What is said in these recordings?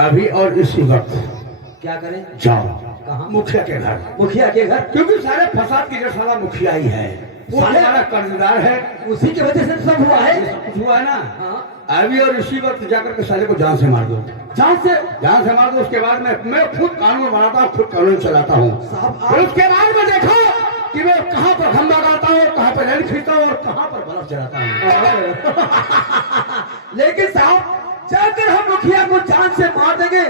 अभी और इसी वक्त क्या करें? जाओ कहाँ? मुखिया के घर। मुखिया के घर? क्योंकि सारे फसाद की जो साला मुखिया ही है, वो हमारा कर्जदार है, उसी की वजह से सब हुआ है। सब कुछ हुआ है ना। हाँ। अभी और इसी वक्त जाकर के साले को जान से मार दो। जान से मार दो। उसके बाद मैं खुद कानून बनाता हूँ, खुद कानून चलाता हूँ। फिर उसके बाद में देखो कि मैं कहाँ पर खंबा गाता हूँ, कहाँ पर रेल खींचता हूँ और कहाँ पर बर्फ जलाता हूँ। लेकिन साहब जाकर हम मुखिया को जान से मार देंगे,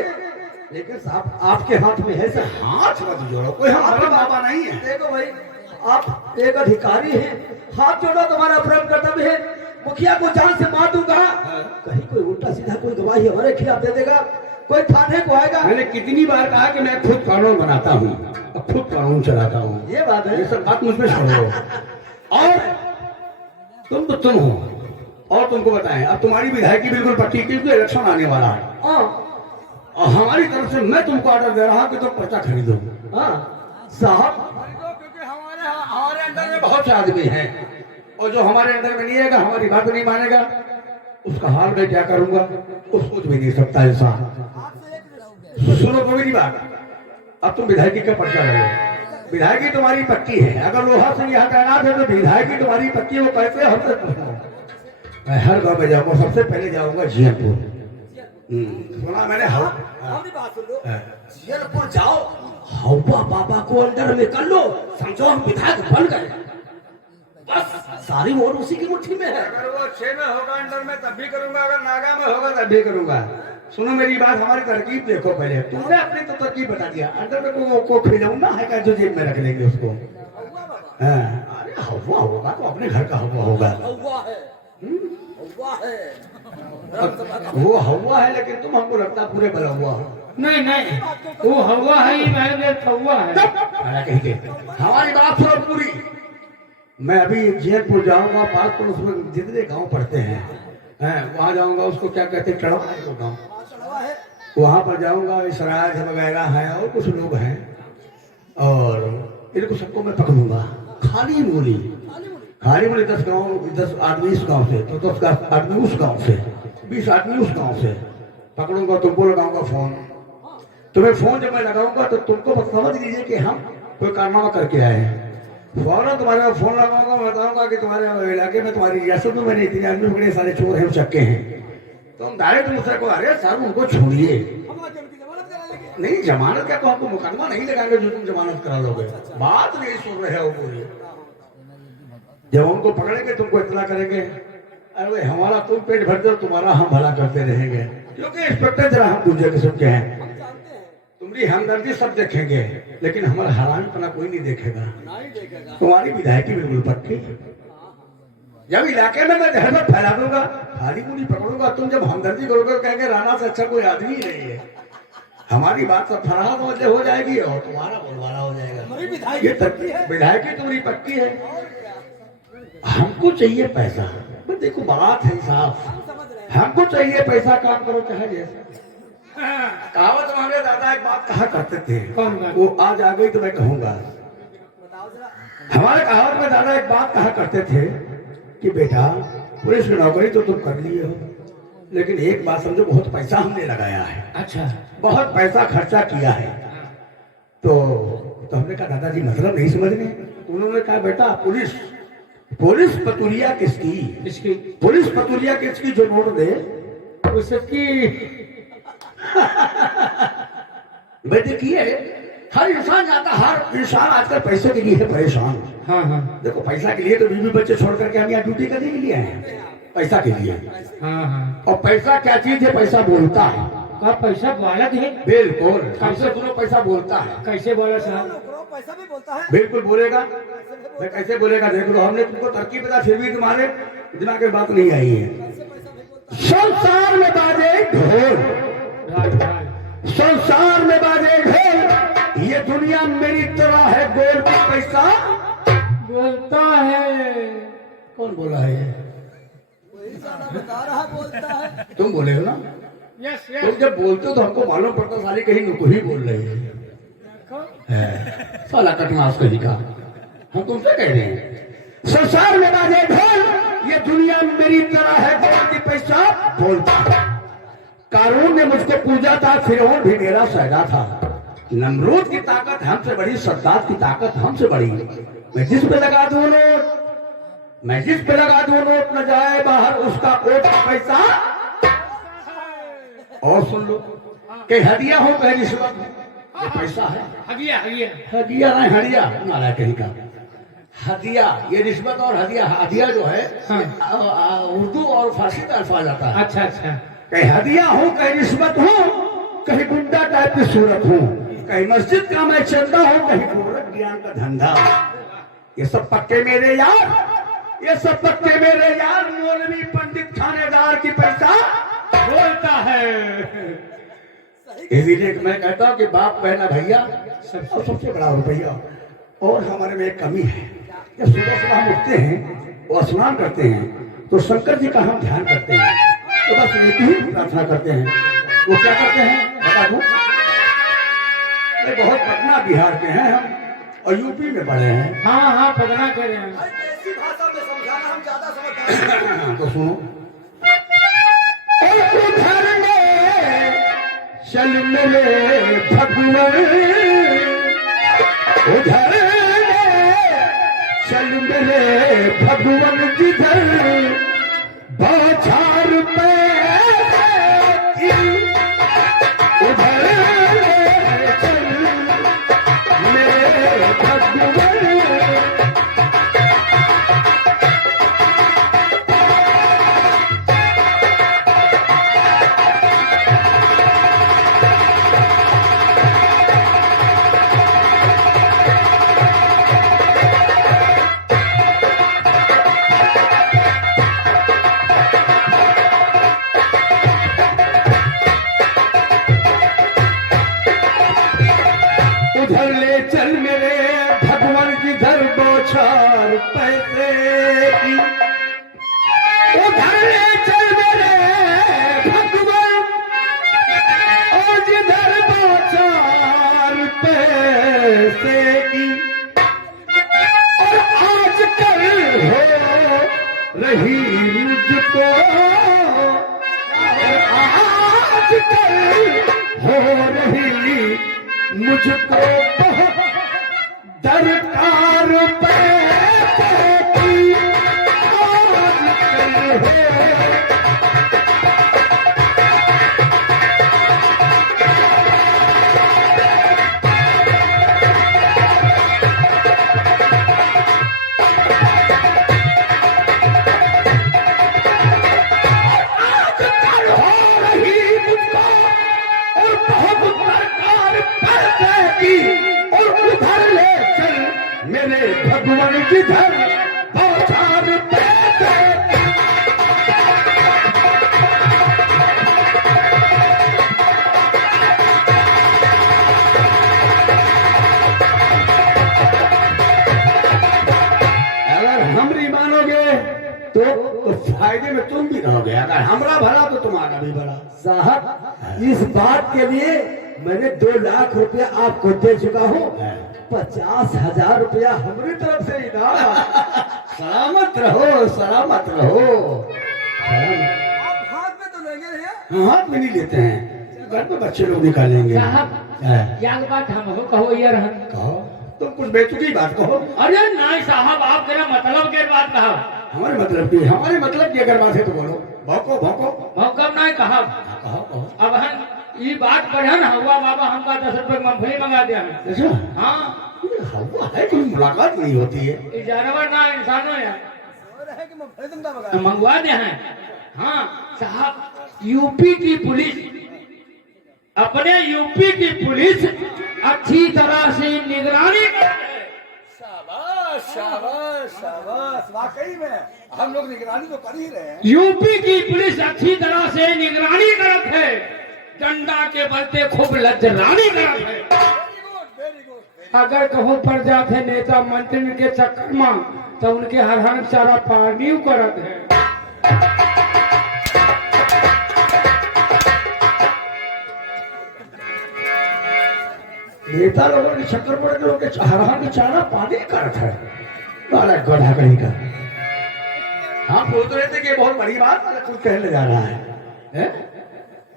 लेकिन साहब आपके हाथ में है सर। हाथ मत जोड़ो, कोई हमारा बाबा नहीं है। देखो भाई, आप एक अधिकारी हैं, हाथ जोड़ना तुम्हारा परम कर्तव्य है। मुखिया को जान से मार दूंगा, कहीं कोई उल्टा सीधा कोई गवाही हमारे खिलाफ दे देगा, कोई थाने को आएगा। मैंने कितनी बार कहा कि मैं खुद कानून बनाता हूँ और खुद कानून चलाता हूँ। ये बात है। ये सब बात मुझ में छोड़ो। और तुम तो तुम हो, और तुमको बताएं, अब तुम्हारी विधायकी बिल्कुल पट्टी, क्योंकि इलेक्शन आने वाला है और हमारी तरफ से मैं तुमको ऑर्डर दे रहा हूँ कि तुम पर्चा खरीदो। साहब क्योंकि हमारे अंडर में बहुत से आदमी हैं और जो हमारे अंडर में नहीं आएगा, हमारी बात नहीं मानेगा, उसका हाल मैं क्या करूंगा, वो सोच भी नहीं सकता इंसान। सुनो तो मेरी बात, अब तुम विधायकी का पर्चा ले लो। विधायकी तुम्हारी पट्टी है, अगर लोहा से यहाँ तैनात है तो विधायकी तुम्हारी पट्टी है, वो कैसे हमसे पूछो। मैं हर गांव में जाऊंगा, सबसे पहले जाऊंगा जियनपुर। सुना मैंने? बात सुन लो, जियनपुर जाओ, हवा बाबा को अंडर में कर लो, समझो हम विधायक बन गए। बस सारी वोट उसी की मुट्ठी में है। अगर वो 6 में होगा अंडर में तब भी करूंगा, अगर नागा में होगा तब भी करूंगा। सुनो मेरी बात, हमारी तरकीब देखो पहले। तुमने अपनी तो तरकीब बता दिया, अंडर में को खिलौना है क्या जो जेब में रख लेंगे उसको? अरे हवा होगा तो अपने घर का हवा होगा। वो हवा है, लेकिन तुम हमको लगता पूरे बल हुआ हो। नहीं नहीं, वो हवा है, ये हवा है। हमारी बात सुनो पूरी। मैं अभी जयपुर जाऊंगा, पास पर उसमें जितने गांव पड़ते हैं वहां जाऊंगा, उसको क्या कहते हैं, टड़वा है वो गाँव, वहां पर जाऊंगा। इसराज वगैरह है और कुछ लोग हैं, और इनको सबको मैं पकड़ूंगा। खाली मूली 10 गाँव, 10 आदमी इस गाँव से, तो 10 आदमी उस गाँव से, 20 आदमी उस गाँव से पकड़ूंगा। तुमको लगाऊंगा फोन, तुम्हें फोन जब मैं लगाऊंगा तो तुमको बस समझ लीजिए कि हम कोई कारनामा करके आए हैं। फौरन तुम्हारे फोन लगाऊंगा, बताऊंगा कि तुम्हारे इलाके में, तुम्हारी रियासत में मैंने इतने आदमी पकड़े, सारे चोर हैं, चक्के हैं। तो हम डायरेक्ट मुझसे को, अरे सर उनको छोड़िए। नहीं, जमानत क्या, तो आपको मुकदमा नहीं लगाएंगे जो तुम जमानत करा लोगे। बात नहीं सुन रहे हो पूरी। जब हमको पकड़ेंगे तुमको इतना करेंगे, अरे हमारा तुम पेट भरते हो, तुम्हारा हम भला करते रहेंगे। क्योंकि इंस्पेक्टर जरा हम दूसरे किस्म के हैं, तुम्हारी हमदर्दी सब देखेंगे, लेकिन हमारा हरामीपना कोई नहीं देखेगा। तुम्हारी विधायकी बिल्कुल पक्की। जब इलाके में मैं दहशत फैला दूंगा, खाली पूरी पकड़ूंगा, तुम जब हमदर्दी करोगे कहेंगे राणा से अच्छा कोई आदमी ही नहीं है। हमारी बात सब फराहत हो जाएगी और तुम्हारा बोलबाला हो जाएगा। ये विधायकी तुम्हारी पक्की है। हमको चाहिए पैसा, देखो बात है साफ, हमको चाहिए पैसा, काम करो चाहे जैसा। कहावत हमारे दादा एक बात कहा करते थे, वो आज आ गई तो मैं कहूंगा। हमारे कहावत में दादा एक बात कहा करते थे कि बेटा पुलिस की नौकरी तो तुम कर लिए हो, लेकिन एक बात समझो, बहुत पैसा हमने लगाया है। अच्छा, बहुत पैसा खर्चा किया है। तो हमने कहा दादाजी मतलब नहीं समझ रहे। उन्होंने कहा बेटा पुलिस पतुलिया किसकी? पुलिस पतुलिया किसकी? जो नोट दे उसकी। बेटे की है। हर इंसान जाता, हर इंसान आजकल पैसे के लिए है परेशान। हाँ। देखो पैसा के लिए तो बीवी बच्चे छोड़ करके हम यहाँ ड्यूटी करने के लिए हैं, पैसा के लिए। हाँ। और पैसा क्या चीज है? पैसा बोलता है। का पैसा बालक है? बिल्कुल। कैसे सुनो, पैसा बोलता है। कैसे बोला साहब? पैसा भी बोलता है। बिल्कुल बोलेगा। मैं कैसे बोलेगा देख लो, हमने तुमको तरकीब बता, फिर भी तुम्हारे दिमाग में बात नहीं आई है। संसार में बाजे ढोल, संसार में बाजे ढोल, ये दुनिया मेरी तरह है गोल, का पैसा बोलता है। कौन बोला है ये? बता रहा बोलता है। तुम बोले हो ना? यस। तुम जब बोलते हो तो हमको मालूम पड़ता सारी कहीं नुको ही बोल रही है। साला कटमास कहीं का, हम तुमसे कह रहे हैं संसार में बाजे ढोल, ये दुनिया मेरी तरह है गोल, की पैसा बोलता है। कारून ने मुझको पूजा था, फिरौन भी मेरा सहगा था। नमरूद की ताकत हमसे बड़ी, सद्दात की ताकत हमसे बड़ी। मैं जिस पे लगा दूं नोट, मैं जिस पे लगा दूं नोट, न जाए बाहर उसका कोट का पैसा। और सुन लो कि हदिया हो कहीं रिश्वत हो, ये पैसा है। हगिया हगिया हदिया नहीं, हड़िया नाला कहीं का। हदिया, ये रिश्वत और हदिया, हदिया जो है हाँ। उर्दू और फारसी का अल्फाज आता है। अच्छा अच्छा। कहीं हदिया हो, कहीं रिश्वत हो, कहीं गुंडा टाइप की सूरत हो, कहीं मस्जिद का मैं चंदा हो, कहीं गोरख ज्ञान का धंधा। ये सब पक्के मेरे यार, ये सब पक्के मेरे यार। मौलवी पंडित थानेदार की पैसा बोलता है। इसीलिए मैं कहता हूँ कि बाप बहना भैया सबसे बड़ा रुपया। और हमारे में एक कमी है, जब सुबह सुबह हम उठते हैं वो स्नान करते हैं तो शंकर जी का हम ध्यान करते हैं, तो बस एक ही प्रार्थना करते हैं। वो क्या करते हैं बता दूं? ये बहुत पटना बिहार के हैं हम और यूपी में पढ़े हैं। हाँ हाँ पगना कर रहे हैं। भाई देसी भाषा में समझाना हम ज्यादा समझदार हैं। तो सुनो, उधर में चल मेरे भगवान, उधर चल मेरे भगवान, जिधर बौछार पे उधर चल मेरे भगवान। उधर ले चल मेरे भगवान, जिधर बौछार पैसे की, उधर ले चल मेरे भगवान, और जिधर बौछार पैसे की। और आजकल हो रही मुझको, आजकल हो रही मुझको बहुत दरकार पैसे की। आजकल है आजकल हो रही मुझको और बहुत दरकार पैसे की। और उधर ले चल मेरे भगवान, जिधर बौछार पैसे की। अगर हमरी मानोगे तो फायदे में तुम भी रहोगे, अगर हमरा भरा तो तुम्हारा भी भरा। साहब इस बात के लिए मैंने 2 लाख रुपया आपको दे चुका हूँ। 50,000 रुपया हमारी तरफ से इनाम। सलामत रहो, सलामत रहो। आप हाथ में तो लेंगे नहीं? हाथ में नहीं लेते हैं, घर पे बच्चे लोग निकालेंगे। साहब है। क्या बात हम हो कहो ये रहन। कहो, तुम कुछ बेचुकी बात कहो। अरे नहीं साहब, आप तेरा मतलब के बात कहा। हमारे मतलब की अगर बात है तो बोलो। भौंको भौंको। मौका नहीं कहा। कहो कहो। अब हम ये बात पढ़े ना हुआ बाबा हमका 10 रुपए मूंगफली मंगा दिया हमें। अच्छा, हाँ ये हवा है, कोई मुलाकात नहीं होती है। ये जानवर ना इंसानों है, रहे कि मैं तुम का मगा। मंगवा दे हैं। हाँ साहब, यूपी की पुलिस, अपने यूपी की पुलिस अच्छी तरह से निगरानी करती है। शाबाश शाबाश शाबाश, वाकई में हम लोग निगरानी तो कर ही रहे हैं। यूपी की पुलिस अच्छी तरह से निगरानी करत है, डंडा के बलते खूब लज्जरानी करत है। Very good very good. अगर कहूँ पर जाते नेता मंत्री के चक्कर में तो उनके हर सारा पानी करत है। नेता लोगों के चक्कर पड़ के लोग हरहान के चारा पानी करता है। बड़ा गधा कहीं का। हाँ बोल तो रहे थे कि बहुत बड़ी बात कुछ कहने जा रहा है, हैं?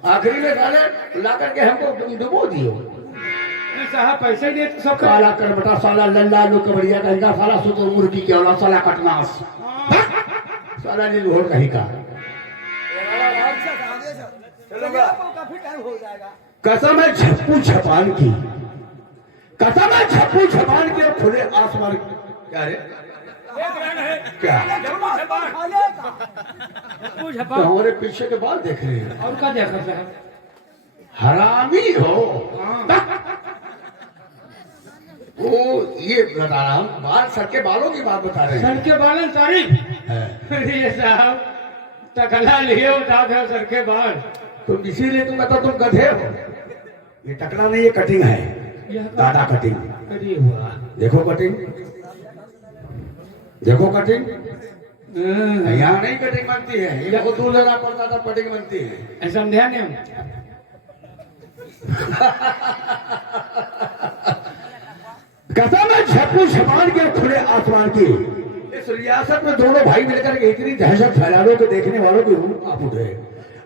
आखिरी में साले ला करके हमको डुबो दियो। साहब पैसे ही दे तो सब काला करबटा साला लल्ला लो कबड़िया कहेगा साला सुतो मुर्गी के वाला साला कटनास साला ने घोड़ कहीं का। काफी टाइम हो जाएगा। कसम है झप्पू छपान की, कसम है झप्पू छपान के खुले आसमान की। क्या रे क्या तो हमारे पीछे के बाल देख रहे हैं और क्या देखा साहब? हरामी हो। वो ये बता रहा हूँ बाल सर के बालों की बात बता रहे हैं। सर के बालन तारीफ है। ये साहब टकला लिए उठा दे सर के बाल। तो इसीलिए तुम कहता तुम गधे हो। ये टकला नहीं, ये कटिंग है, यह दादा कटिंग। करिए हुआ देखो कटिंग, देखो कटिंग। यहाँ नहीं कटिंग बनती है, ये बहुत दूर लगा पड़ता था कटिंग बनती है। समझा नहीं हम। कसम है झप्पू छपान के खुले आसमान की। इस रियासत में दोनों भाई मिलकर के इतनी दहशत फैलाने को देखने वालों की रूह कांप उठे।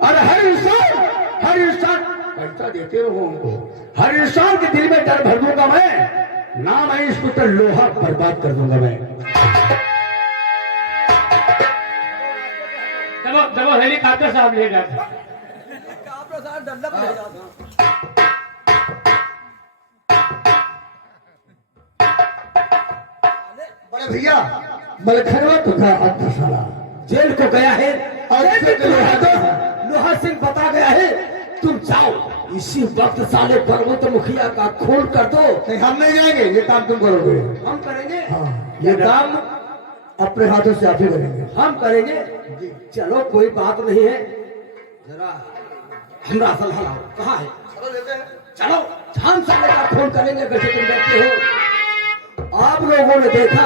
और हर इंसान पैसा देते रहो उनको, हर इंसान के दिल में डर भर दूंगा मैं। नाम है इस पुत्र लोहा बर्बाद कर दूंगा मैं। दबो हेलीकॉप्टर साहब ले जाते। बड़े भैया मलखनवा तो का अध्यक्षाला जेल को गया है और लोहा सिंह बता गया है तुम जाओ इसी वक्त साले पर्वत मुखिया का खून कर दो। नहीं हम नहीं जाएंगे, ये काम तुम करोगे। हम करेंगे। हाँ, ये काम अपने हाथों से आप ही करेंगे। हम करेंगे। चलो कोई बात नहीं है, जरा हमरा सलाह लाओ। कहाँ है? चलो हम साले का खून करेंगे। अगर तुम बैठते हो, आप लोगों ने देखा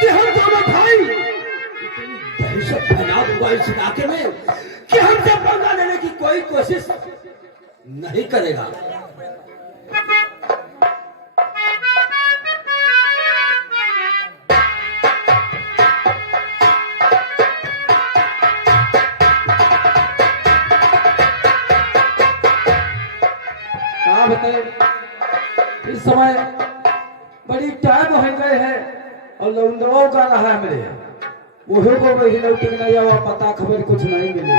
कि हम दोनों भाई इतनी दहशत फैला दूंगा इस इलाके में कि हमसे पंगा लेने की कोई कोशिश नहीं करेगा। क्या बताए इस समय बड़ी टाइम हो गए है और लौंडवाओं का रहा है मेरे वही को वही लौटिंग नहीं हुआ, पता खबर कुछ नहीं मिली।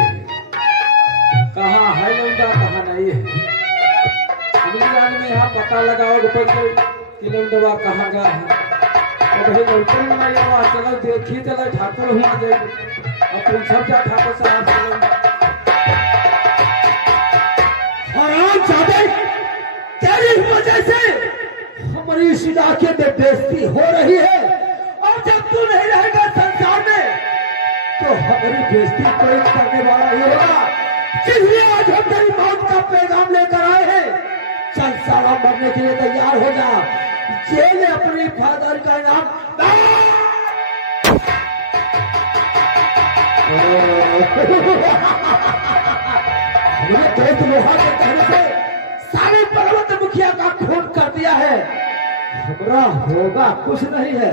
कहाँ है लौंडा कहाँ नहीं है। अमीरान में यहाँ पता लगाओ कि लौंडवा कहाँ गया है। और वही लौटिंग नहीं हुआ, चलो देखी चलो ठाकुर हुआ दे और पूछा क्या ठाकुर साहब तेरी वजह से हमारी इस इलाके में बेइज्जती हो रही है और जब तू नहीं रहेगा संसार में तो हमारी बेइज्जती कोई करने वाला ही होगा। इसलिए आज हम तेरी मौत का पैगाम लेकर आए हैं। चल साला मरने के लिए तैयार हो जा। जेल अपनी फादर का नाम हमने दोस्त लोहा के कहने से सारे पर्वत मुखिया का खून कर दिया है। हमरा होगा कुछ नहीं है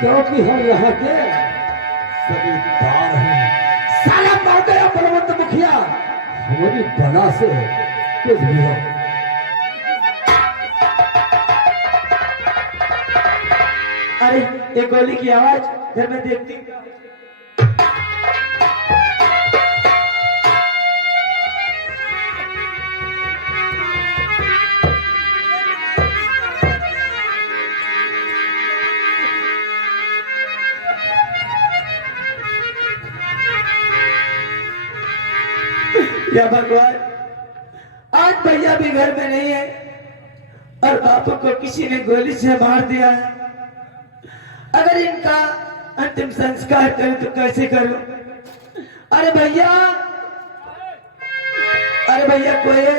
क्योंकि हम यहाँ के सभी दार हैं। साला मर गया पर्वत मुखिया, हमारी बला से कुछ भी हो। अरे एक गोली की आवाज घर में देखती या भगवान, आज भैया भी घर में नहीं है और बापू को किसी ने गोली से मार दिया है। अगर इनका अंतिम संस्कार करूं तो कैसे करूं? अरे भैया कोई है?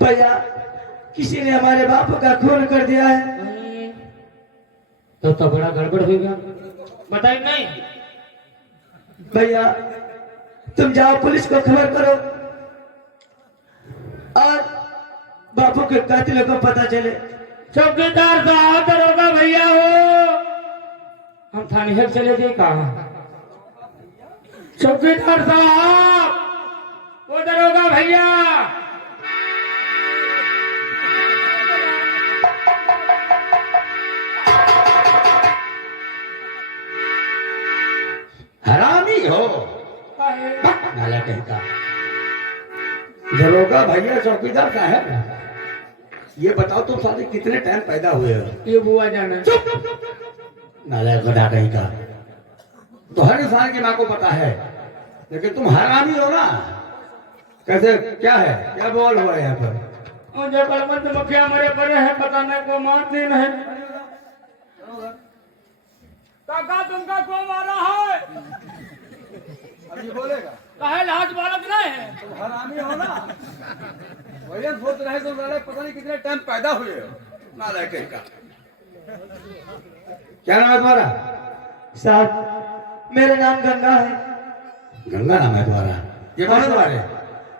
भैया किसी ने हमारे बापू का खून कर दिया है। तो बड़ा गड़बड़ होगा। बताइए नहीं भैया तुम जाओ पुलिस को खबर करो और बापू के कातिलों को पता चले। चौकीदार साहब दरोगा भैया हो, हम थाने चले गए। कहा चौकीदार साहब कहीं का दरोगा भैया चौकीदार साहब, ये बताओ तुम साले कितने टाइम पैदा हुए हो? ये बुआ जाना। नालायक गधा कहीं का। तो हर इंसान की माँ को पता है, लेकिन तुम हरामी हो ना। कैसे, क्या है, क्या बोल हुआ है यहाँ पर? मुझे बलवंत मुखिया मरे पड़े हैं, पता नहीं को मारते नहीं। काका तुमका को मारा है? अब ये बोलेगा कहे लाज बालक नहीं है। तुम हरामी हो ना, भैया सोच रहे तो साले पता नहीं कितने टाइम पैदा हुए हो। नालायक कहीं का। क्या नाम है तुम्हारा? साहब मेरा नाम गंगा है। गंगा नाम है तुम्हारा? ये कौन है तुम्हारे?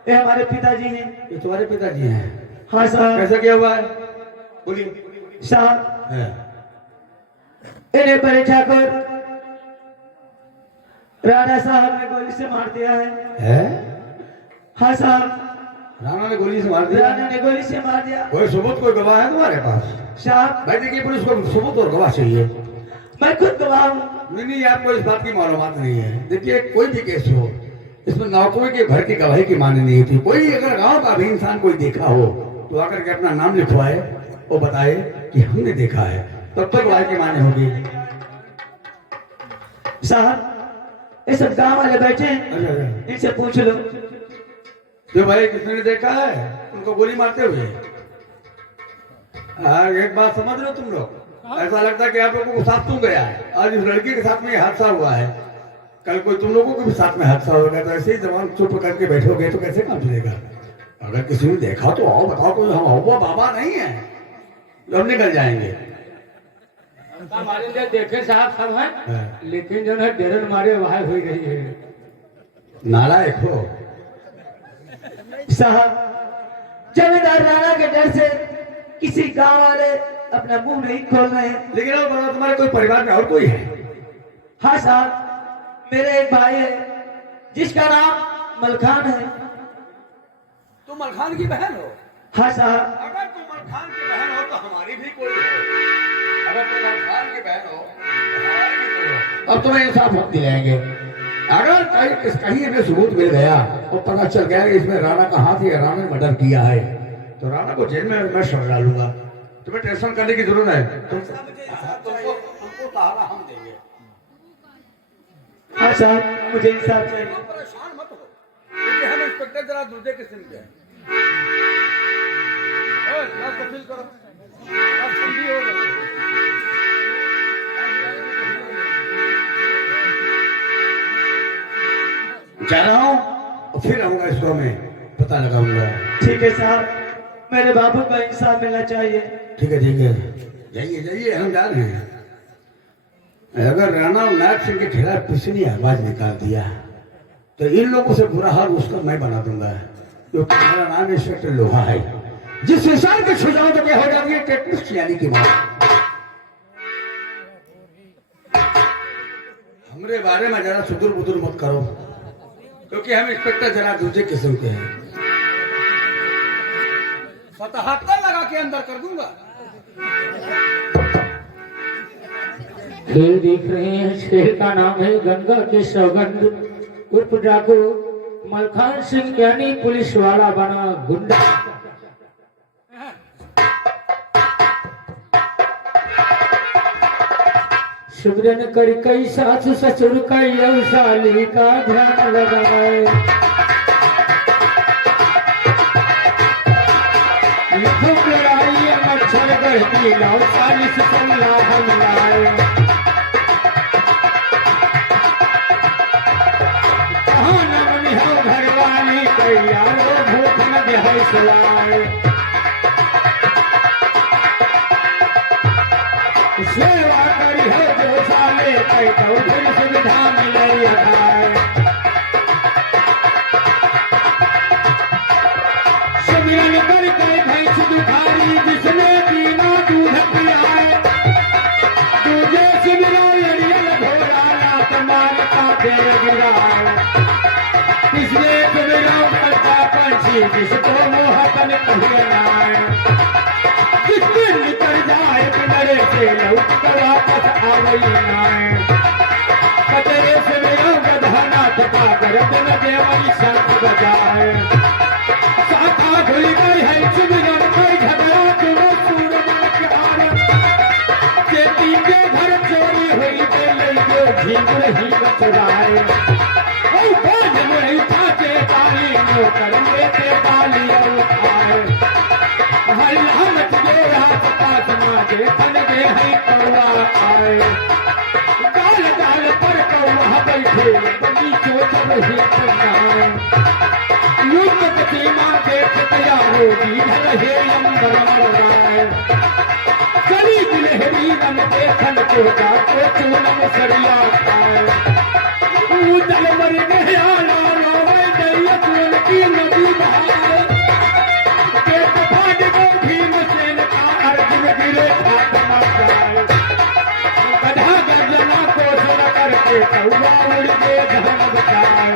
ये हमारे पिताजी हैं। ये तुम्हारे पिताजी हैं? हाँ साहब। कैसे किया हुआ है? बोलिए। साहब है। इन्हें बड़े ठाकुर राणा साहब ने गोली से मार दिया है। हाँ साहब, राणा ने गोली से मार दिया? राणा ने गोली से मार दिया। कोई सबूत, कोई गवाह है तुम्हारे पास? साहब भाई देखिए, पुलिस को सबूत और गवाह चाहिए। मैं खुद गवाह हूँ। नहीं, आपको इस बात की मालूमात नहीं है। देखिए, कोई भी केस हो, इसमें नौकरी के भर की गवाही की मान्य नहीं होती। कोई अगर गांव का भी इंसान कोई देखा हो तो आकर के अपना नाम लिखवाए और बताए कि हमने देखा है, तब तक गवाही की मान्य होगी। साहब ये सब गांव वाले बैठे हैं, अच्छा, इनसे पूछ लो। जो भाई किसने ने देखा है उनको गोली मारते हुए? एक बात समझ लो तुम लोग, ऐसा लगता है कि आप लोगों को साथ तू गया है। आज इस लड़की के साथ में ये हादसा हुआ है, कल कोई तुम लोगों को भी साथ में हादसा होगा। तो ऐसे ही जवान चुप करके बैठोगे तो कैसे काम चलेगा? अगर किसी ने देखा तो आओ बताओ, कोई हम हुआ बाबा नहीं है जो हम निकल जाएंगे। हमारे लिए देखे साहब सब है, हाँ। लेकिन जो है डेरन मारे वहां हुई गई है। नालायक हो। साहब जमींदार राणा के डर से किसी गांव वाले अपना मुंह नहीं खोल रहे हैं। लेकिन अब बताओ, तुम्हारे कोई परिवार में और कोई है? हाँ साहब मेरे एक भाई है जिसका नाम मलखान है। तुम मलखान की बहन हो? हाँ साहब। अगर तुम मलखान की बहन हो तो हमारी भी कोई हो। अगर तुम मलखान की बहन हो तो हमारी भी कोई हो। अब तुम्हें इंसाफ हम दिलाएंगे। अगर कहीं हमें सबूत मिल गया और पता चल गया कि इसमें राणा का हाथ या राणा ने मर्डर किया है, तो राणा को जेल में मैं सजा डालूंगा। तुम्हें टेंशन करने की जरूरत है। तुमको सहारा हम देंगे। हाँ साहब मुझे इंसाफ चाहिए। परेशान मत हो, क्योंकि हम इंस्पेक्टर जरा दूसरे किस्म के हैं। ओए, ग्लास को फिल करो, ग्लास ठंडी हो गई। जा रहा हूँ और फिर आऊंगा, इसको मैं पता लगाऊंगा। ठीक है साहब, मेरे बाबू को इंसाफ मिलना चाहिए। ठीक है, ठीक है, जाइए जाइए, हम जा रहे हैं। अगर राणा और नायक सिंह के खिलाफ किसी ने आवाज निकाल दिया तो इन लोगों से बुरा हाल उसका मैं बना दूंगा। क्योंकि मेरा नाम इंस्पेक्टर लोहा है। जिस इंसान के छू जाओ तो क्या हो जाती है? टेटनस यानी कि मौत। हमारे बारे में जरा सुदूर बुदूर मत करो, क्योंकि हम इंस्पेक्टर जरा दूसरे किस्म के हैं। 77 लगा के अंदर कर दूंगा। शेर देख रहे हैं, शेर का नाम है गंगा के सौगंध उर्फ डाकू मलखान सिंह, यानी पुलिस वाला बना गुंडा। सुमरन कर कई सास ससुर कई साली का ध्यान लगाए। लड़ाई मच्छर गढ़ती लाओ सालिस सल्लाह मिलाए। कहाँ न बनी हो घरवाली तैयारो भूख न देहै सलाए। सेवा करी हो जो साले कई तो फिर सुविधा मिले अठाए। सुमिरन कर के भैंस दुखारी जिसने पीना दूध पियाए। दूजे सुमिरा अड़ियल घोड़ा लात मारता फेर गिराए। किसने सुमिरा करता पंछी जिसको मोहतन कहे नाए। जिस दिन निकल जाए किनारे से लौट कर वापस आवई नाए। कतरे से मेरा गधा ना थका कर न देवई बजाए साथा धुल गई है सुमिरन कोई झगड़ा तुम सूरज प्यार चेती के घर चोरी हुई दे ले झीक रही बचराए ओ बाज में उठाते ताली नो कर लेते ताली उठाए हल्ला मच गया पास माजे फन गए है कौआ आए गाल गाल पर कौआ बैठे बनी चोट रही पन्नाए लूट कटीमा देख तैयारो दी रहे अंबर मराए कली दिलहरी रन देखन को का को चूनम सरिया खाए उदल मर गया लालो वे दैया चून की नदी बहाए पेट फाड़ गई भीम सेन का अर्जुन गिरे फाट मर जाए गधा गर्जना को सुन करके कौआ उड़ के धन बचाए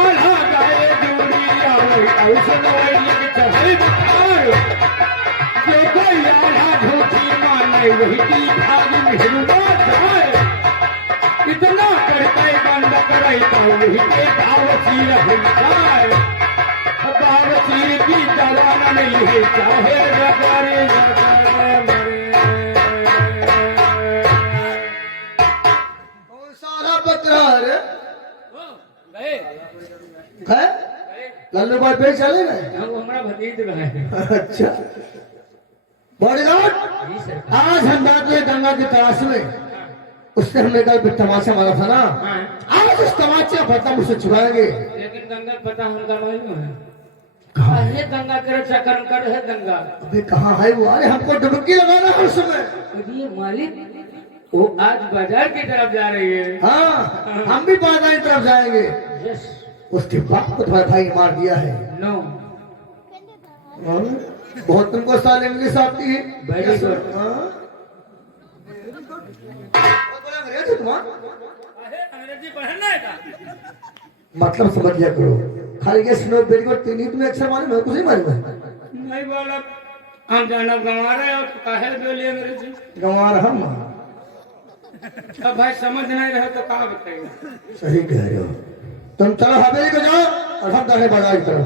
आल्हा गाए दूरिया वही औसन वही चढ़े बिठाए जो कोई आल्हा झूठी माने वही की भागी में हिलवा जाए इतना करके बंद करे तो वही के दावती रह जाए दावती की दवान नहीं है चाहे रगड़े रगड़े कौन सारा बकरा है है लल्लू भाई पे चले गए हमारा भतीज रहे अच्छा बॉडीगार्ड आज हम बात हुए गंगा की तलाश में उससे हमने कल तमाशा मारा था ना आज उस तमाचे का पता मुझसे छुड़ाएंगे लेकिन गंगा पता हमका मालूम है कहाँ है गंगा के रक्षा कर्म कर है गंगा अबे कहाँ है वो अरे हमको डुबकी लगाना है उसमें अभी ये मालिक वो आज बाजार की तरफ जा रही है हाँ हम भी बाजार की तरफ जाएंगे यस उसके बाप को तुम्हारे भाई ने मार दिया है नो हाँ? बहुत तुमको साल इंग्लिश आती है वेरी गुड हाँ? बहुत बड़ा अंग्रेज हो तुम्हारा मतलब समझ लिया करो खाली ये सुनो वेरी गुड तीन ही तुम्हें अक्षर मालूम है कुछ नहीं मालूम है नहीं बोला हम जाना गंवा रहे हो काहे बोलिए मेरे से गंवा रहा हूँ अब भाई समझ नहीं रहे तो कहाँ बताएगा सही कह रहे हो तुम चलो हवेली को जाओ और हम जाने बाजार की तरफ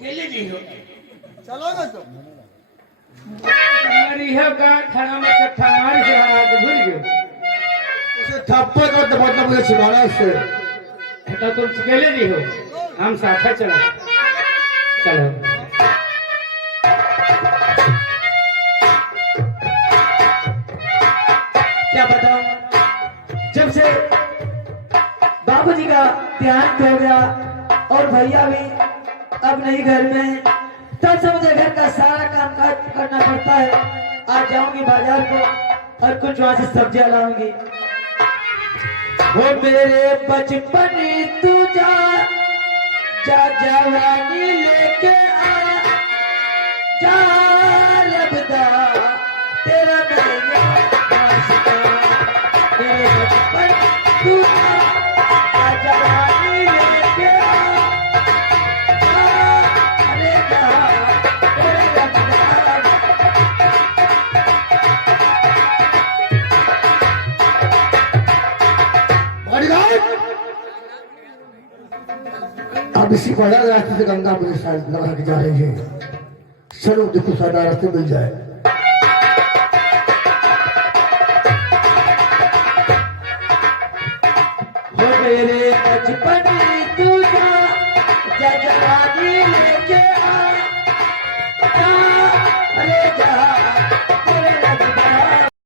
चले जी हो चलोगे तुम हमारी है का थाना में कट्ठा मार के आज भूल गए उसे थप्पड़ कर तो मतलब मुझे सिखाना उससे तो तुम अकेले नहीं हो हम साथ चलो चलो क्या बताऊं जब से बाबूजी का देहांत हो गया और भैया भी अब नहीं घर में तब से मुझे घर का सारा काम काज करना पड़ता है आज जाऊंगी बाजार को और कुछ वहां से सब्जियां लाऊंगी वो मेरे बचपन तू जा जा जवानी लेके आ जा लबदा तेरा मेरे वास्ता मेरे बचपन तू जा जवानी लेके आ अरे जा तेरा लबदा अब इसी बड़ा रास्ते से गंगा मुझे साइड लगा के जा रही है चलो देखो सारा रास्ते मिल जाए वो मेरे बचपन